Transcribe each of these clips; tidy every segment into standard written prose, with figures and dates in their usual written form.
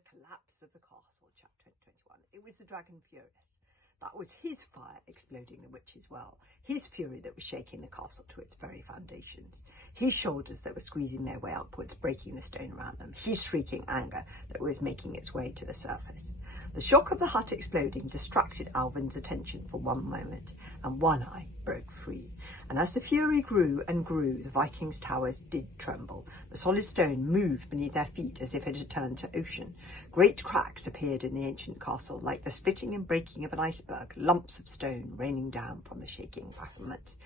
the collapse of the castle, chapter 21. It was the dragon Furious. That was his fire exploding the witch's well, his fury that was shaking the castle to its very foundations, his shoulders that were squeezing their way upwards, breaking the stone around them, his shrieking anger that was making its way to the surface. The shock of the hut exploding distracted Alvin's attention for one moment, and One Eye broke free. And as the fury grew and grew, the Vikings' towers did tremble. The solid stone moved beneath their feet as if it had turned to ocean. Great cracks appeared in the ancient castle, like the splitting and breaking of an iceberg, lumps of stone raining down from the shaking battlement.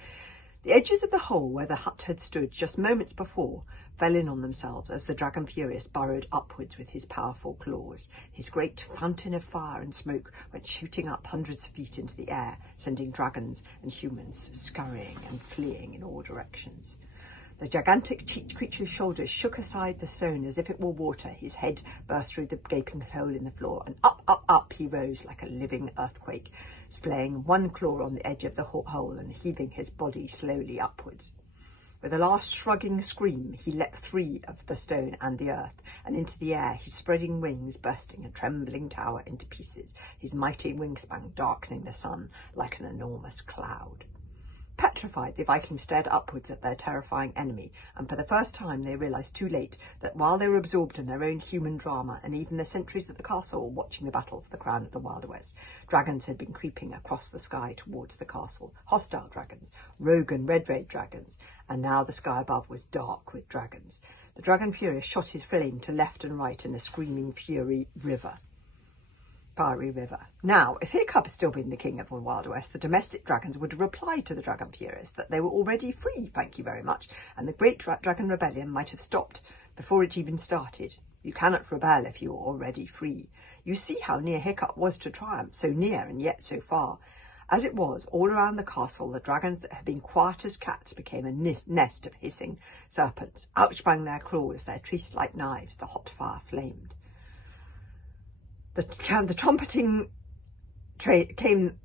The edges of the hole where the hut had stood just moments before fell in on themselves as the dragon Furious burrowed upwards with his powerful claws. His great fountain of fire and smoke went shooting up hundreds of feet into the air, sending dragons and humans scurrying and fleeing in all directions. The gigantic creature's shoulders shook aside the stone as if it were water. His head burst through the gaping hole in the floor, and up he rose like a living earthquake, splaying one claw on the edge of the hole and heaving his body slowly upwards. With a last shrugging scream, he leapt free of the stone and the earth, and into the air, his spreading wings bursting a trembling tower into pieces, his mighty wingspan darkening the sun like an enormous cloud. Petrified, the Vikings stared upwards at their terrifying enemy, and for the first time they realised too late that while they were absorbed in their own human drama, and even the sentries at the castle were watching the battle for the crown of the Wilder West, dragons had been creeping across the sky towards the castle. Hostile dragons, rogue and red-rayed dragons, and now the sky above was dark with dragons. The dragon Furious shot his flame to left and right in a screaming fiery river. Now, if Hiccup had still been the king of the Wild West, the domestic dragons would have replied to the dragon Furious that they were already free, thank you very much, and the great dragon rebellion might have stopped before it even started. You cannot rebel if you are already free. You see how near Hiccup was to triumph, so near and yet so far. As it was, all around the castle, the dragons that had been quiet as cats became a nest of hissing serpents. Out sprang their claws, their teeth like knives, the hot fire flamed. The trumpeting came.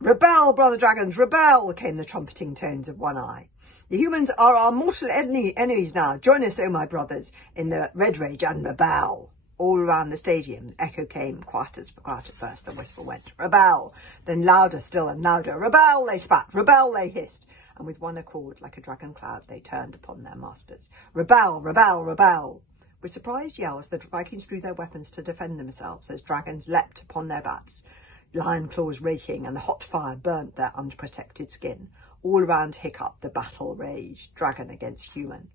"Rebel, brother dragons, rebel!" came the trumpeting tones of One Eye. "The humans are our mortal enemies now. Join us, O my brothers, in the red rage and rebel." All around the stadium, the echo came, quiet at first, the whisper went, "Rebel!" Then louder still and louder, "Rebel!" they spat, "Rebel!" they hissed, and with one accord, like a dragon cloud, they turned upon their masters. "Rebel! Rebel! Rebel!" With surprised yells, the Vikings drew their weapons to defend themselves as dragons leapt upon their bats, lion claws raking, and the hot fire burnt their unprotected skin. All around Hiccup, the battle raged, dragon against human.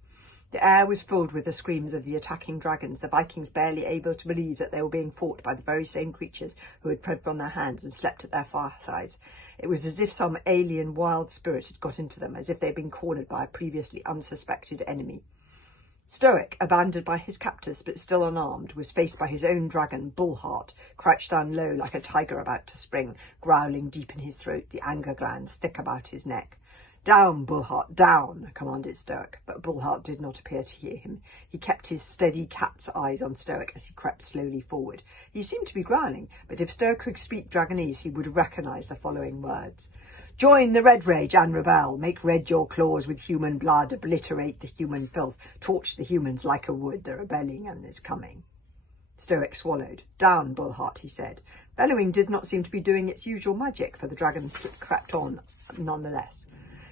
The air was filled with the screams of the attacking dragons, the Vikings barely able to believe that they were being fought by the very same creatures who had fed from their hands and slept at their firesides. It was as if some alien wild spirit had got into them, as if they had been cornered by a previously unsuspected enemy. Stoic, abandoned by his captors but still unarmed, was faced by his own dragon, Bullheart, crouched down low like a tiger about to spring, growling deep in his throat, the anger glands thick about his neck. "Down, Bullheart, down," commanded Stoic, but Bullheart did not appear to hear him. He kept his steady cat's eyes on Stoic as he crept slowly forward. He seemed to be growling, but if Stoic could speak Dragonese, he would recognise the following words. "Join the red rage and rebel. Make red your claws with human blood. Obliterate the human filth. Torch the humans like a wood. The rebellion is coming." Stoic swallowed. "Down, Bullheart," he said. Bellowing did not seem to be doing its usual magic, for the dragon crept on nonetheless.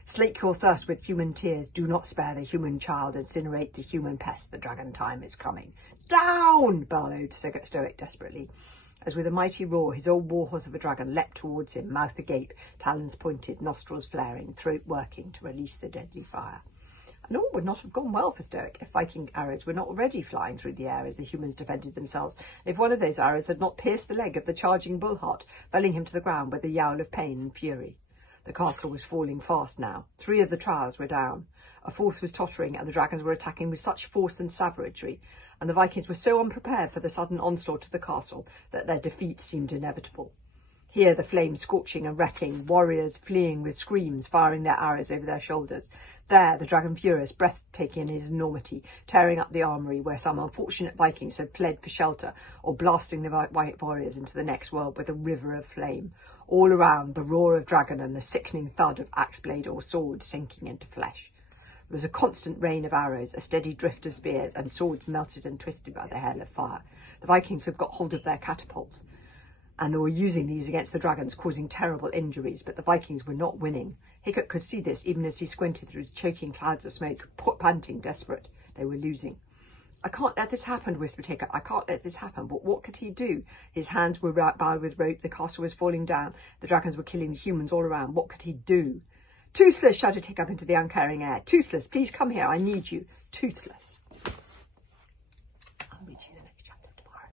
"Slake your thirst with human tears. Do not spare the human child. Incinerate the human pest. The dragon time is coming." "Down!" bellowed Stoic desperately, as with a mighty roar his old warhorse of a dragon leapt towards him, mouth agape, talons pointed, nostrils flaring, throat working to release the deadly fire. And all would not have gone well for Stoic if Viking arrows were not already flying through the air as the humans defended themselves, if one of those arrows had not pierced the leg of the charging Bullheart, felling him to the ground with a yowl of pain and fury. The castle was falling fast now. 3 of the towers were down. A 4th was tottering, and the dragons were attacking with such force and savagery, and the Vikings were so unprepared for the sudden onslaught of the castle that their defeat seemed inevitable. Here the flames scorching and wrecking, warriors fleeing with screams, firing their arrows over their shoulders. There the dragon Furious, breathtaking in his enormity, tearing up the armoury where some unfortunate Vikings had fled for shelter, or blasting the white warriors into the next world with a river of flame. All around, the roar of dragon and the sickening thud of axe blade or sword sinking into flesh. There was a constant rain of arrows, a steady drift of spears, and swords melted and twisted by the hail of fire. The Vikings had got hold of their catapults, and they were using these against the dragons, causing terrible injuries, but the Vikings were not winning. Hickok could see this even as he squinted through choking clouds of smoke, panting, desperate. They were losing. I can't let this happen, whispered Hickok. I can't let this happen. But what could he do? His hands were bound with rope. The castle was falling down. The dragons were killing the humans all around. What could he do? Toothless, shouted Hickok into the uncaring air. Toothless, please come here. I need you. Toothless.